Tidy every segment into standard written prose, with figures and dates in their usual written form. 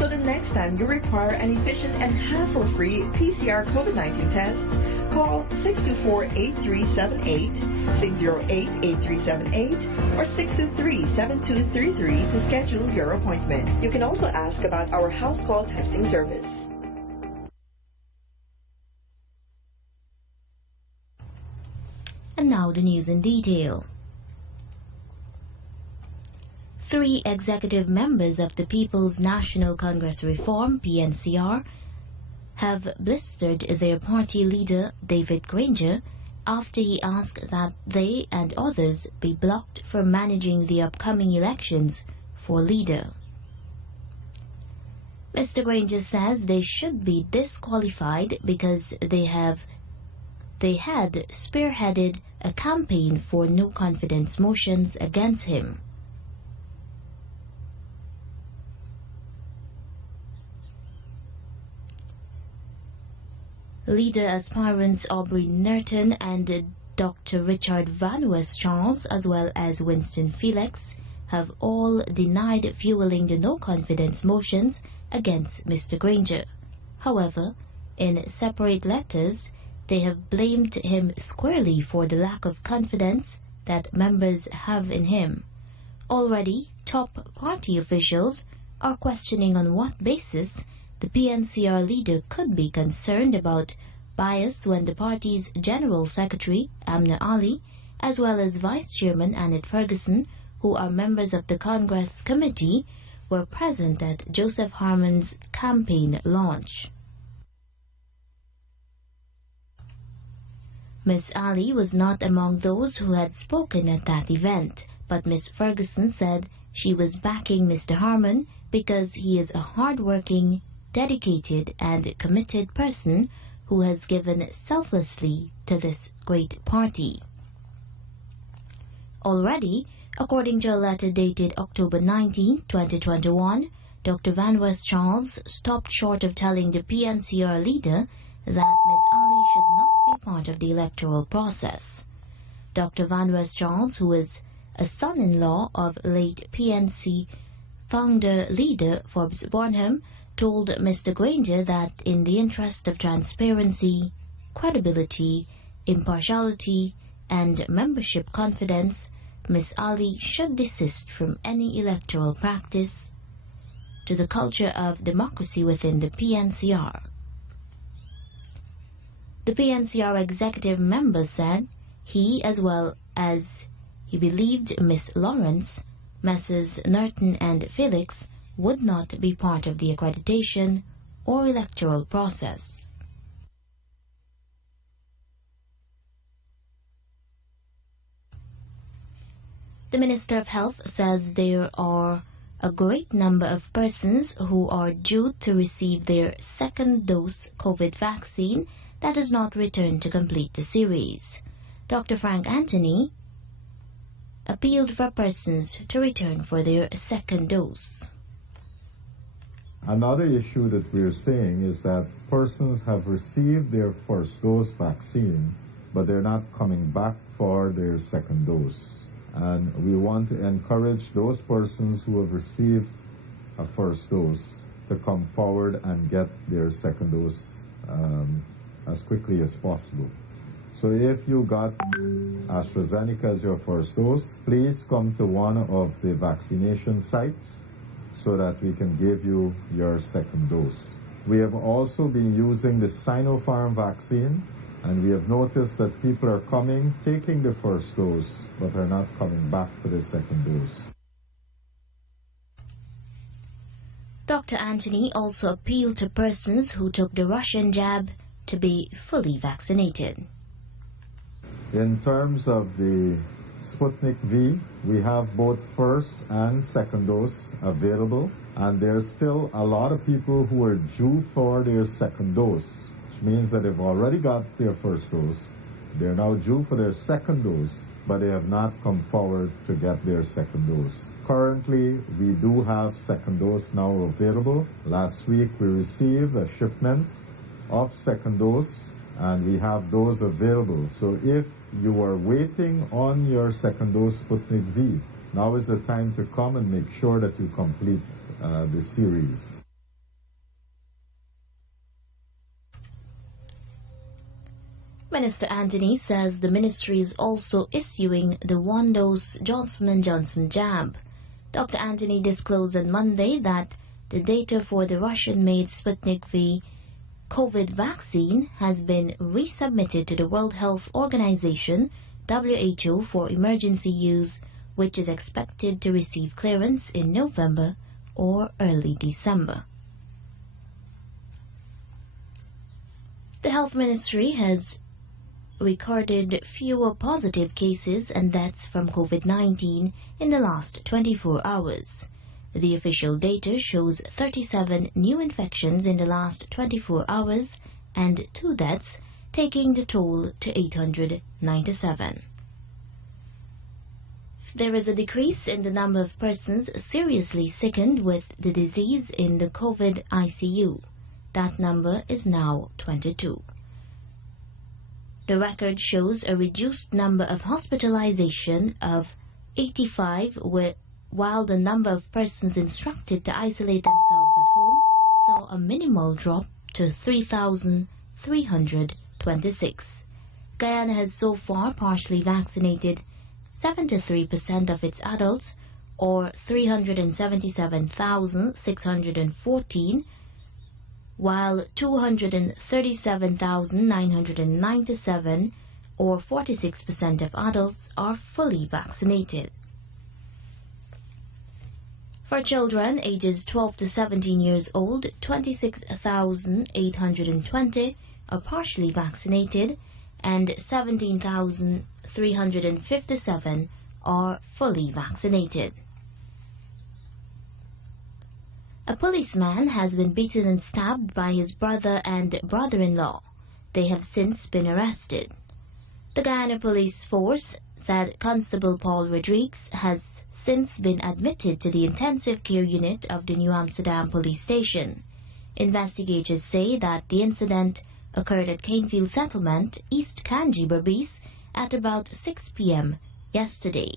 So the next time you require an efficient and hassle-free PCR COVID-19 test, call 624-8378, 608-8378, or 623-7233 to schedule your appointment. You can also ask about our house call testing service. And now the news in detail. 3 executive members of the People's National Congress Reform, PNCR, have blistered their party leader, David Granger, after he asked that they and others be blocked from managing the upcoming elections for leader. Mr. Granger says they should be disqualified because they had spearheaded a campaign for no confidence motions against him. Leader aspirants Aubrey Nerton and Dr. Richard Van West Charles, as well as Winston Felix, have all denied fueling the no-confidence motions against Mr. Granger. However, in separate letters, they have blamed him squarely for the lack of confidence that members have in him. Already, top party officials are questioning on what basis the PNCR leader could be concerned about bias when the party's General Secretary, Amna Ali, as well as Vice Chairman Annette Ferguson, who are members of the Congress Committee, were present at Joseph Harmon's campaign launch. Ms. Ali was not among those who had spoken at that event, but Ms. Ferguson said she was backing Mr. Harmon because he is a hard-working, dedicated and committed person who has given selflessly to this great party. Already, according to a letter dated October 19, 2021, Dr. Van West Charles stopped short of telling the PNCR leader that Ms. Ali should not be part of the electoral process. Dr. Van West Charles, who is a son-in-law of late PNC founder leader Forbes Barnum, told Mr. Granger that in the interest of transparency, credibility, impartiality, and membership confidence, Ms. Ali should desist from any electoral practice to the culture of democracy within the PNCR. The PNCR executive member said he, as well as he believed Ms. Lawrence, Messrs. Nerton and Felix, would not be part of the accreditation or electoral process. The Minister of Health says there are a great number of persons who are due to receive their second dose COVID vaccine that has not returned to complete the series. Dr. Frank Anthony appealed for persons to return for their second dose. Another issue that we're seeing is that persons have received their first dose vaccine, but they're not coming back for their second dose. And we want to encourage those persons who have received a first dose to come forward and get their second dose as quickly as possible. So if you got AstraZeneca as your first dose, please come to one of the vaccination sites so that we can give you your second dose. We have also been using the Sinopharm vaccine, and we have noticed that people are coming, taking the first dose, but are not coming back for the second dose. Dr. Anthony also appealed to persons who took the Russian jab to be fully vaccinated. In terms of the Sputnik V, we have both first and second dose available, and there's still a lot of people who are due for their second dose, which means that they've already got their first dose, they're now due for their second dose, but they have not come forward to get their second dose. Currently, we do have second dose now available. Last week we received a shipment of second dose, and we have those available. So if you are waiting on your second dose Sputnik V, now is the time to come and make sure that you complete the series. Minister Anthony says the ministry is also issuing the one-dose Johnson & Johnson jab. Dr. Anthony disclosed on Monday that the data for the Russian-made Sputnik V COVID vaccine has been resubmitted to the World Health Organization, WHO, for emergency use, which is expected to receive clearance in November or early December. The Health Ministry has recorded fewer positive cases and deaths from COVID-19 in the last 24 hours. The official data shows 37 new infections in the last 24 hours and 2 deaths, taking the toll to 897. There is a decrease in the number of persons seriously sickened with the disease in the COVID ICU. That number is now 22. The record shows a reduced number of hospitalization of 85, while the number of persons instructed to isolate themselves at home saw a minimal drop to 3,326. Guyana has so far partially vaccinated 73% of its adults, or 377,614, while 237,997, or 46% of adults, are fully vaccinated. For children ages 12 to 17 years old, 26,820 are partially vaccinated and 17,357 are fully vaccinated. A policeman has been beaten and stabbed by his brother and brother-in-law. They have since been arrested. The Guyana Police Force said Constable Paul Rodrigues has since been admitted to the intensive care unit of the New Amsterdam Police Station. Investigators say that the incident occurred at Canefield Settlement, East Kanji, Berbice, at about 6 p.m. yesterday.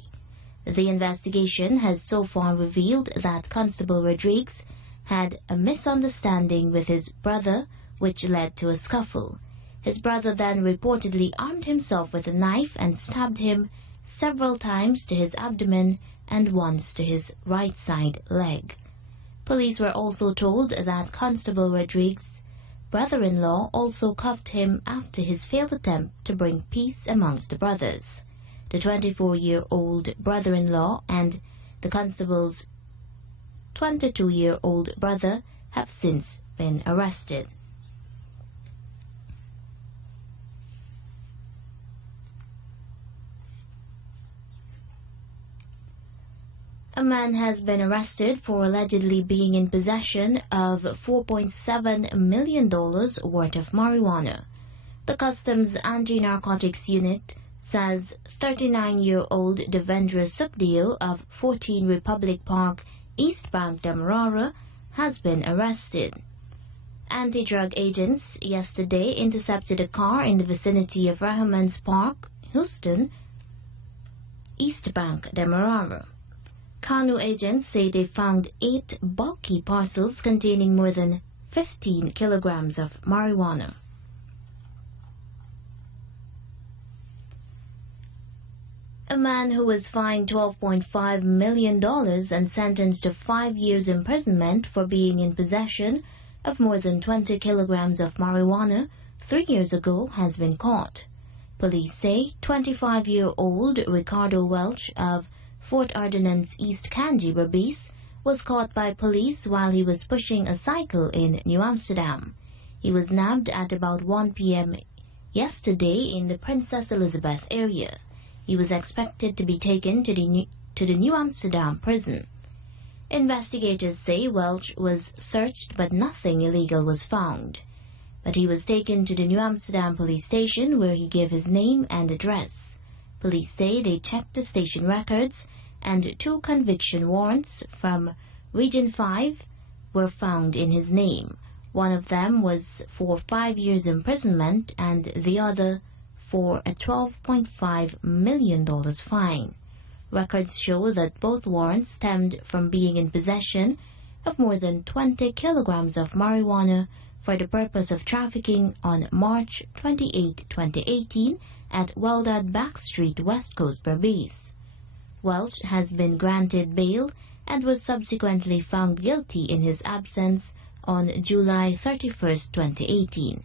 The investigation has so far revealed that Constable Rodrigues had a misunderstanding with his brother, which led to a scuffle. His brother then reportedly armed himself with a knife and stabbed him several times to his abdomen and once to his right side leg. Police were also told that Constable Rodrigues' brother-in-law also cuffed him after his failed attempt to bring peace amongst the brothers. The 24-year-old brother-in-law and the constable's 22-year-old brother have since been arrested. A man has been arrested for allegedly being in possession of $4.7 million worth of marijuana. The Customs Anti-Narcotics Unit says 39-year-old Devendra Sukhdev of 14 Republic Park, East Bank, Demerara, has been arrested. Anti-drug agents yesterday intercepted a car in the vicinity of Rahman's Park, Houston, East Bank, Demerara. Kanu agents say they found 8 bulky parcels containing more than 15 kilograms of marijuana. A man who was fined $12.5 million and sentenced to 5 years imprisonment for being in possession of more than 20 kilograms of marijuana 3 years ago has been caught. Police say 25-year-old Ricardo Welch of Fort Ordnance, East Kanji, Berbice, was caught by police while he was pushing a cycle in New Amsterdam. He was nabbed at about 1 p.m. yesterday in the Princess Elizabeth area. He was expected to be taken to the New Amsterdam prison. Investigators say Welch was searched but nothing illegal was found. But he was taken to the New Amsterdam police station where he gave his name and address. Police say they checked the station records and 2 conviction warrants from Region 5 were found in his name. One of them was for 5 years imprisonment and the other for a $12.5 million fine. Records show that both warrants stemmed from being in possession of more than 20 kilograms of marijuana for the purpose of trafficking on March 28, 2018 at Weldad Backstreet, West Coast, Berbice. Welch has been granted bail and was subsequently found guilty in his absence on July 31, 2018.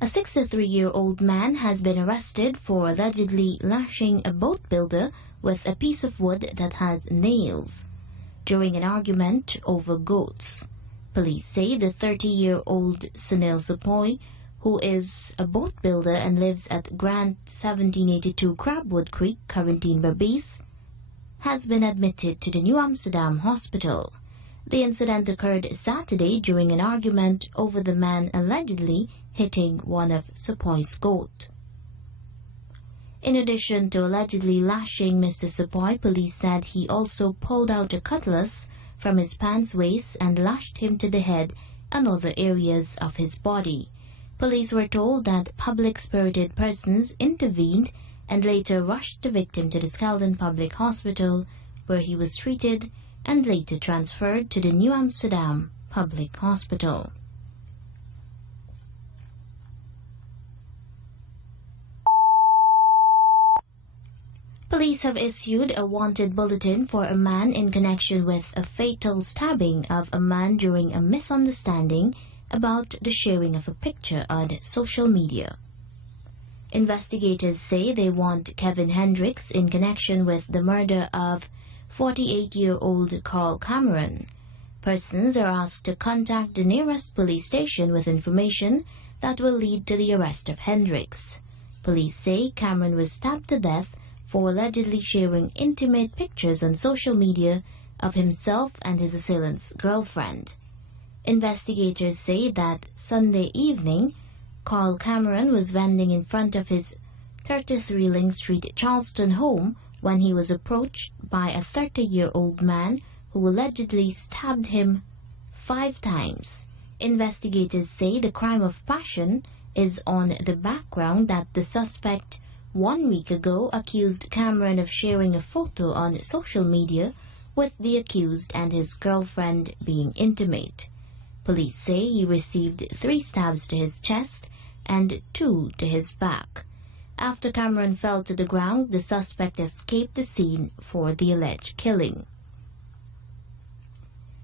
A 63-year-old man has been arrested for allegedly lashing a boat builder with a piece of wood that has nails during an argument over goats. Police say the 30-year-old Sunil Sepoy, who is a boat builder and lives at Grant 1782 Crabwood Creek, Quarantine, Berbice, has been admitted to the New Amsterdam Hospital. The incident occurred Saturday during an argument over the man allegedly hitting one of Sepoy's goats. In addition to allegedly lashing Mr. Sepoy, police said he also pulled out a cutlass from his pants waist and lashed him to the head and other areas of his body. Police were told that public-spirited persons intervened and later rushed the victim to the Skeldon Public Hospital, where he was treated and later transferred to the New Amsterdam Public Hospital. Police have issued a wanted bulletin for a man in connection with a fatal stabbing of a man during a misunderstanding about the sharing of a picture on social media. Investigators say they want Kevin Hendricks in connection with the murder of 48-year-old Carl Cameron. Persons are asked to contact the nearest police station with information that will lead to the arrest of Hendricks. Police say Cameron was stabbed to death for allegedly sharing intimate pictures on social media of himself and his assailant's girlfriend. Investigators say that Sunday evening, Carl Cameron was vending in front of his 33 Ling Street Charleston home when he was approached by a 30-year-old man who allegedly stabbed him 5 times. Investigators say the crime of passion is on the background that the suspect 1 week ago accused Cameron of sharing a photo on social media with the accused and his girlfriend being intimate. Police say he received 3 stabs to his chest and 2 to his back. After Cameron fell to the ground, the suspect escaped the scene for the alleged killing.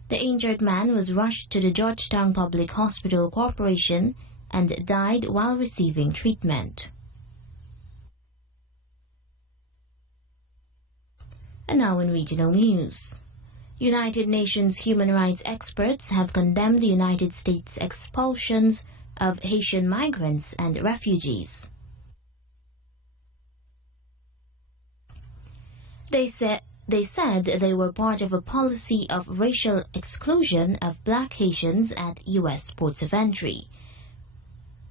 The injured man was rushed to the Georgetown Public Hospital Corporation and died while receiving treatment. And now in regional news. United Nations human rights experts have condemned the United States' expulsions of Haitian migrants and refugees. They said they were part of a policy of racial exclusion of black Haitians at U.S. ports of entry.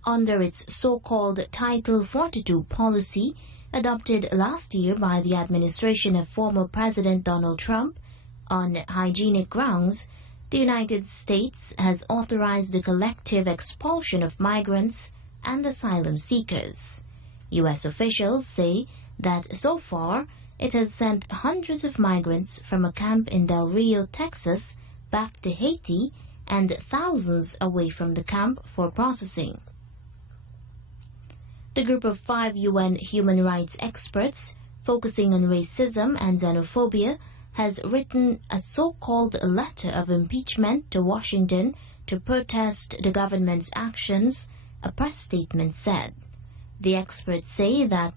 Under its so-called Title 42 policy, adopted last year by the administration of former President Donald Trump on hygienic grounds, the United States has authorized the collective expulsion of migrants and asylum seekers. U.S. officials say that so far it has sent hundreds of migrants from a camp in Del Rio, Texas, back to Haiti and thousands away from the camp for processing. The group of 5 UN human rights experts focusing on racism and xenophobia has written a so-called letter of impeachment to Washington to protest the government's actions, a press statement said. The experts say that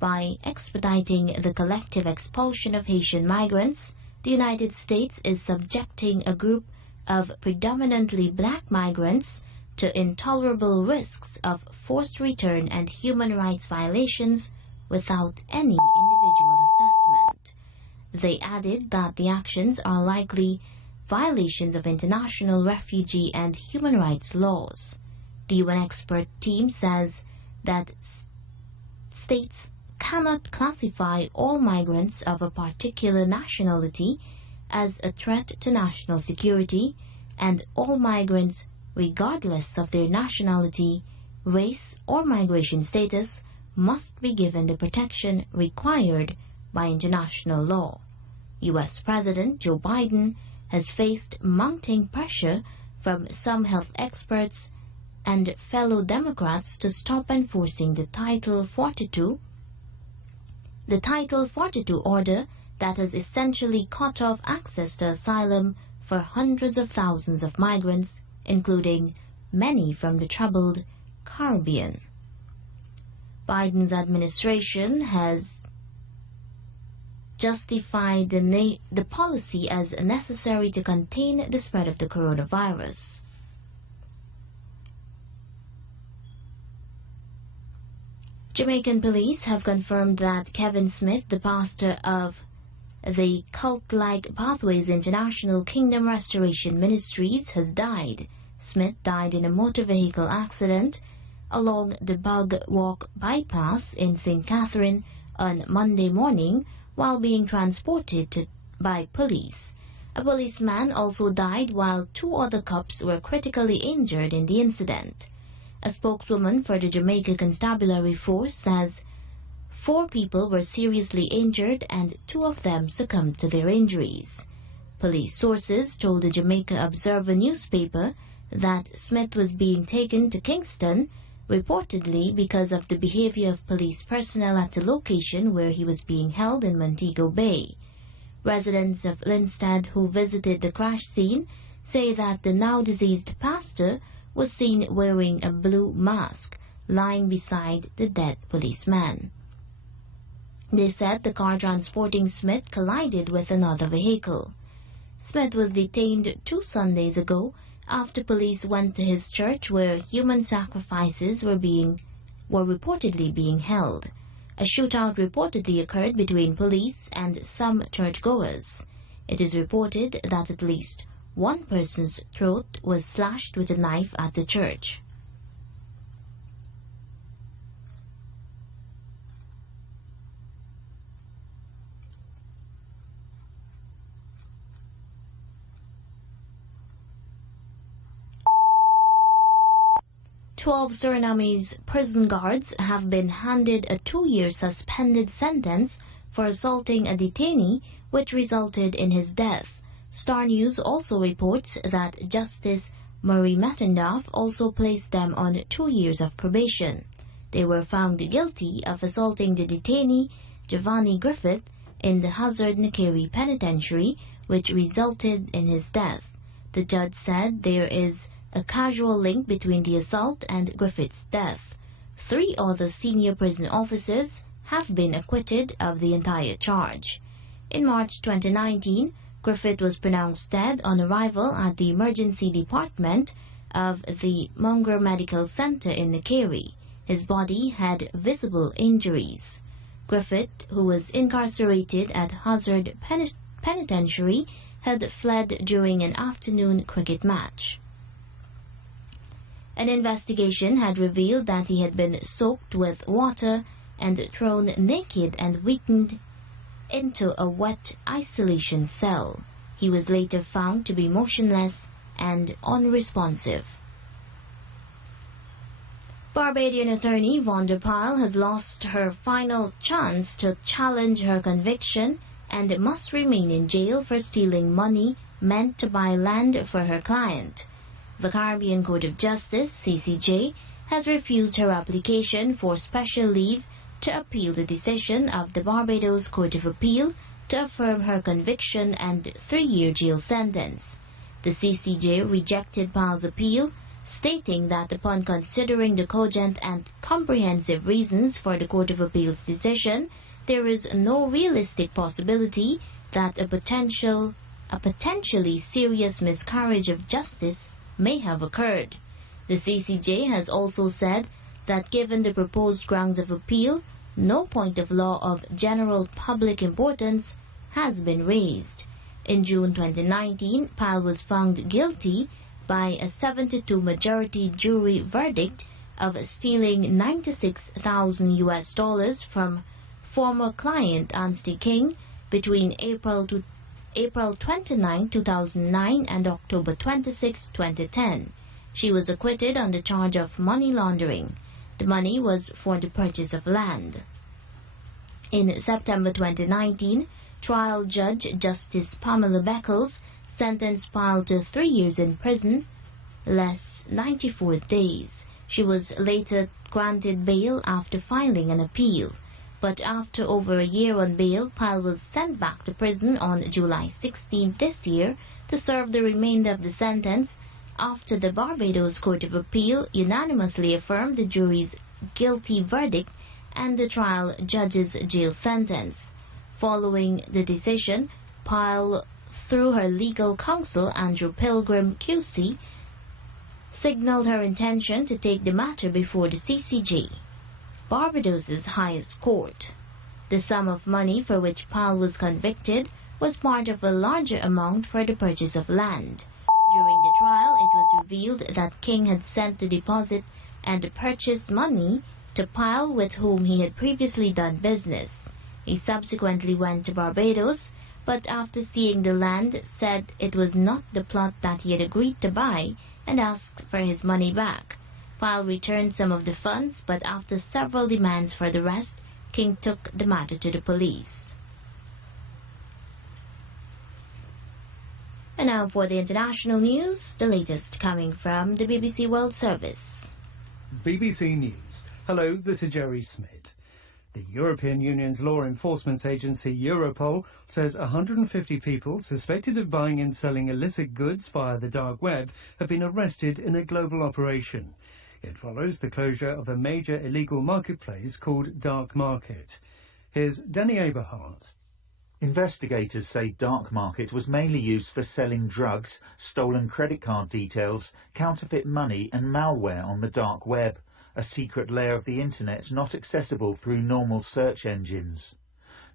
by expediting the collective expulsion of Haitian migrants, the United States is subjecting a group of predominantly black migrants to intolerable risks of forced return and human rights violations without any individual assessment. They added that the actions are likely violations of international refugee and human rights laws. The UN expert team says that states cannot classify all migrants of a particular nationality as a threat to national security, and all migrants, regardless of their nationality, race, or migration status must be given the protection required by international law. U.S. President Joe Biden has faced mounting pressure from some health experts and fellow Democrats to stop enforcing the Title 42 order that has essentially cut off access to asylum for hundreds of thousands of migrants, including many from the troubled Caribbean. Biden's administration has justified the policy as necessary to contain the spread of the coronavirus. Jamaican police have confirmed that Kevin Smith, the pastor of the cult-like Pathways International Kingdom Restoration Ministries, has died. Smith died in a motor vehicle accident along the Bug Walk bypass in St. Catherine on Monday morning while being transported by police. A policeman also died while 2 other cops were critically injured in the incident. A spokeswoman for the Jamaica Constabulary Force says 4 people were seriously injured and 2 of them succumbed to their injuries. Police sources told the Jamaica Observer newspaper that Smith was being taken to Kingston, reportedly because of the behavior of police personnel at the location where he was being held in Montego Bay. Residents of Linstead who visited the crash scene say that the now-deceased pastor was seen wearing a blue mask, lying beside the dead policeman. They said the car transporting Smith collided with another vehicle. Smith was detained 2 Sundays ago after police went to his church where human sacrifices were reportedly being held. A shootout reportedly occurred between police and some churchgoers. It is reported that at least 1 person's throat was slashed with a knife at the church. Surinamese prison guards have been handed a 2-year suspended sentence for assaulting a detainee, which resulted in his death. Star News also reports that Justice Murray Mettendoff also placed them on 2 years of probation. They were found guilty of assaulting the detainee Giovanni Griffith in the Hazard Nakiri Penitentiary, which resulted in his death. The judge said there is a causal link between the assault and Griffith's death. 3 other senior prison officers have been acquitted of the entire charge. In March 2019, Griffith was pronounced dead on arrival at the emergency department of the Munger Medical Center in Nakiri. His body had visible injuries. Griffith, who was incarcerated at Hazard Penitentiary, had fled during an afternoon cricket match. An investigation had revealed that he had been soaked with water and thrown naked and weakened into a wet isolation cell. He was later found to be motionless and unresponsive. Barbadian attorney Vonda Pyle has lost her final chance to challenge her conviction and must remain in jail for stealing money meant to buy land for her client. The Caribbean Court of Justice, CCJ, has refused her application for special leave to appeal the decision of the Barbados Court of Appeal to affirm her conviction and 3-year jail sentence. The CCJ rejected Pyle's appeal, stating that upon considering the cogent and comprehensive reasons for the Court of Appeal's decision, there is no realistic possibility that a potentially serious miscarriage of justice may have occurred. The CCJ has also said that given the proposed grounds of appeal, no point of law of general public importance has been raised. In June 2019, Pyle was found guilty by a 7-2 majority jury verdict of stealing $96,000 from former client Anstey King between April 29, 2009 and October 26, 2010. She was acquitted on the charge of money laundering. The money was for the purchase of land. In September 2019, trial judge Justice Pamela Beckles sentenced Pyle to 3 years in prison, less 94 days. She was later granted bail after filing an appeal. But after over a year on bail, Pyle was sent back to prison on July 16 this year to serve the remainder of the sentence after the Barbados Court of Appeal unanimously affirmed the jury's guilty verdict and the trial judge's jail sentence. Following the decision, Pyle, through her legal counsel Andrew Pilgrim QC, signaled her intention to take the matter before the CCJ, Barbados's highest court. The sum of money for which Pyle was convicted was part of a larger amount for the purchase of land. During the trial, it was revealed that King had sent the deposit and the purchase money to Pyle, with whom he had previously done business. He subsequently went to Barbados, but after seeing the land, said it was not the plot that he had agreed to buy and asked for his money back. Pyle returned some of the funds, but after several demands for the rest, King took the matter to the police. And now for the international news, the latest coming from the BBC World Service. BBC News. Hello, this is Jerry Smith. The European Union's law enforcement agency Europol says 150 people suspected of buying and selling illicit goods via the dark web have been arrested in a global operation. It follows the closure of a major illegal marketplace called Dark Market. Here's Danny Aberhart. Investigators say Dark Market was mainly used for selling drugs, stolen credit card details, counterfeit money and malware on the dark web, a secret layer of the internet not accessible through normal search engines.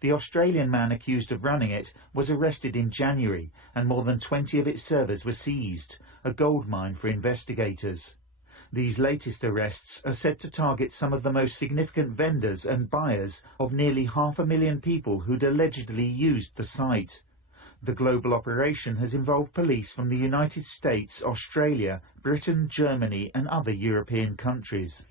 The Australian man accused of running it was arrested in January and more than 20 of its servers were seized, a goldmine for investigators. These latest arrests are said to target some of the most significant vendors and buyers of nearly 500,000 people who'd allegedly used the site. The global operation has involved police from the United States, Australia, Britain, Germany and other European countries.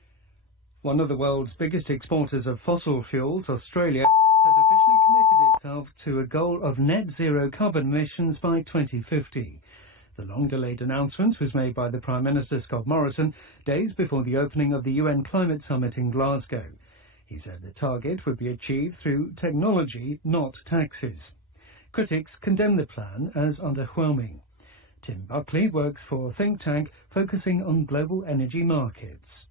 One of the world's biggest exporters of fossil fuels, Australia, has officially committed itself to a goal of net zero carbon emissions by 2050. The long-delayed announcement was made by the Prime Minister Scott Morrison days before the opening of the UN Climate Summit in Glasgow. He said the target would be achieved through technology, not taxes. Critics condemn the plan as underwhelming. Tim Buckley works for a think tank focusing on global energy markets.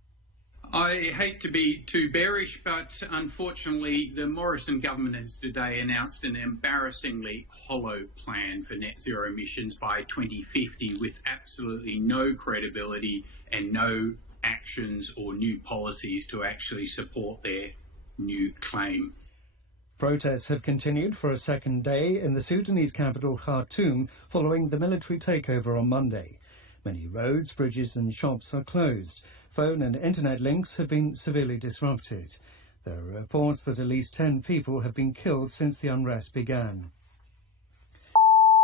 I hate to be too bearish, but unfortunately the Morrison government has today announced an embarrassingly hollow plan for net zero emissions by 2050 with absolutely no credibility and no actions or new policies to actually support their new claim. Protests have continued for a second day in the Sudanese capital Khartoum following the military takeover on Monday. Many roads, bridges and shops are closed. Phone and internet links have been severely disrupted. There are reports that at least 10 people have been killed since the unrest began.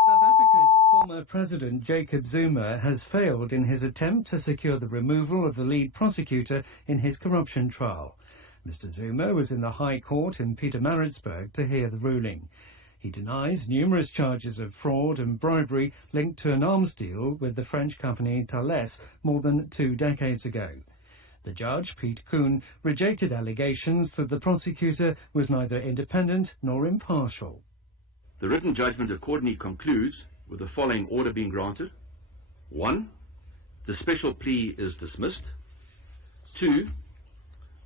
South Africa's former president Jacob Zuma has failed in his attempt to secure the removal of the lead prosecutor in his corruption trial. Mr. Zuma was in the High Court in Pietermaritzburg to hear the ruling. He denies numerous charges of fraud and bribery linked to an arms deal with the French company Thales more than 2 decades ago. The judge, Piet Koen, rejected allegations that the prosecutor was neither independent nor impartial. The written judgment accordingly concludes with the following order being granted. 1. The special plea is dismissed. 2.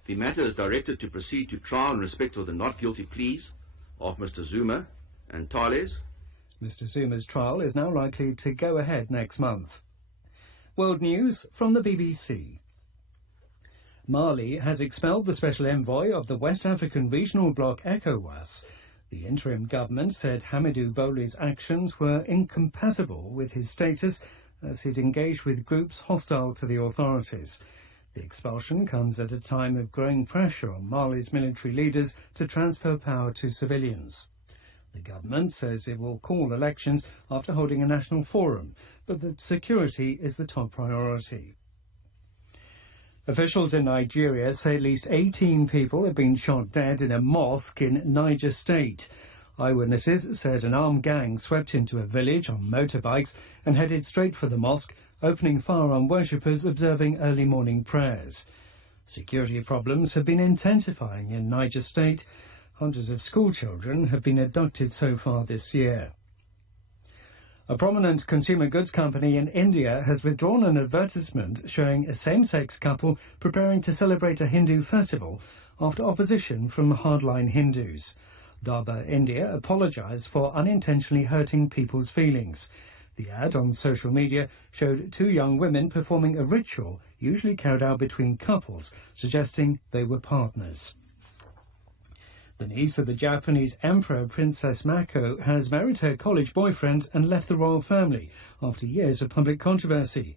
The matter is directed to proceed to trial in respect of the not guilty pleas of Mr. Zuma and Thales. Mr. Zuma's trial is now likely to go ahead next month. World news from the BBC. Mali has expelled the special envoy of the West African regional bloc ECOWAS. The interim government said Hamidou Bouli's actions were incompatible with his status as he'd engaged with groups hostile to the authorities. The expulsion comes at a time of growing pressure on Mali's military leaders to transfer power to civilians. The government says it will call elections after holding a national forum, but that security is the top priority. Officials in Nigeria say at least 18 people have been shot dead in a mosque in Niger State. Eyewitnesses said an armed gang swept into a village on motorbikes and headed straight for the mosque, opening fire on worshippers observing early morning prayers. Security problems have been intensifying in Niger State. Hundreds of school children have been abducted so far this year. A prominent consumer goods company in India has withdrawn an advertisement showing a same-sex couple preparing to celebrate a Hindu festival after opposition from hardline Hindus. Dabur India apologised for unintentionally hurting people's feelings. The ad on social media showed two young women performing a ritual usually carried out between couples, suggesting they were partners. The niece of the Japanese Emperor, Princess Mako, has married her college boyfriend and left the royal family after years of public controversy.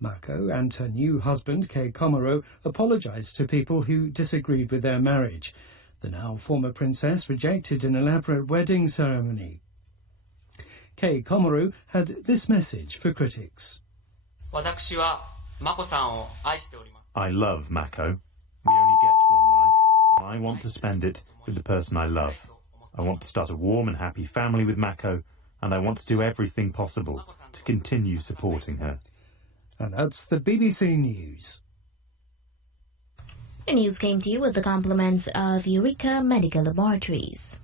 Mako and her new husband, Kei Komuro, apologised to people who disagreed with their marriage. The now former princess rejected an elaborate wedding ceremony. Kei Komuro had this message for critics. I love Mako. We only get one life, and I want to spend it with the person I love. I want to start a warm and happy family with Mako, and I want to do everything possible to continue supporting her. And that's the BBC News. The news came to you with the compliments of Eureka Medical Laboratories.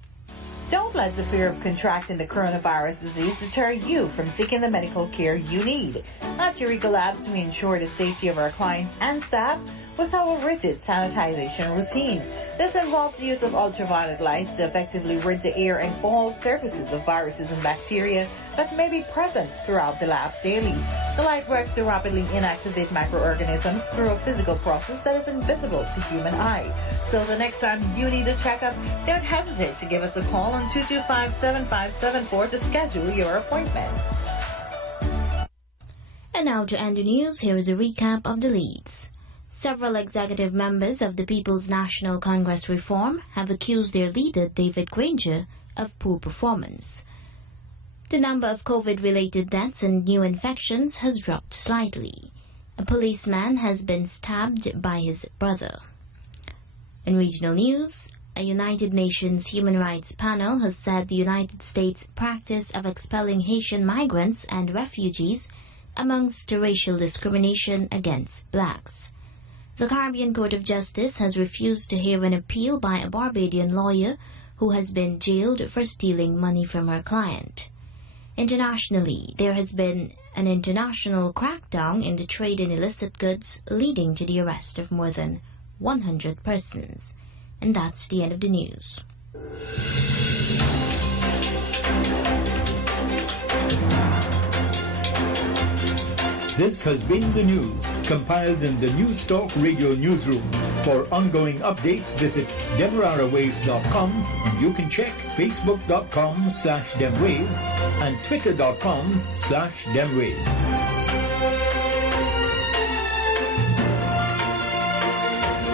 Don't let the fear of contracting the coronavirus disease deter you from seeking the medical care you need. At Eureka Labs, we ensure the safety of our clients and staff with our rigid sanitization routine. This involves the use of ultraviolet lights to effectively rid the air and all surfaces of viruses and bacteria that may be present throughout the labs daily. The light works to rapidly inactivate microorganisms through a physical process that is invisible to human eye. So the next time you need a checkup, don't hesitate to give us a call on 225-7574 to schedule your appointment. And now to end the news, here is a recap of the leads. Several executive members of the People's National Congress Reform have accused their leader, David Granger, of poor performance. The number of COVID-related deaths and new infections has dropped slightly. A policeman has been stabbed by his brother. In regional news, a United Nations Human Rights panel has said the United States' practice of expelling Haitian migrants and refugees amongst racial discrimination against blacks. The Caribbean Court of Justice has refused to hear an appeal by a Barbadian lawyer who has been jailed for stealing money from her client. Internationally, there has been an international crackdown in the trade in illicit goods, leading to the arrest of more than 100 persons. And that's the end of the news. This has been the news, compiled in the Newstalk Radio Newsroom. For ongoing updates, visit demerarawaves.com, and you can check facebook.com/demwaves and twitter.com/demwaves.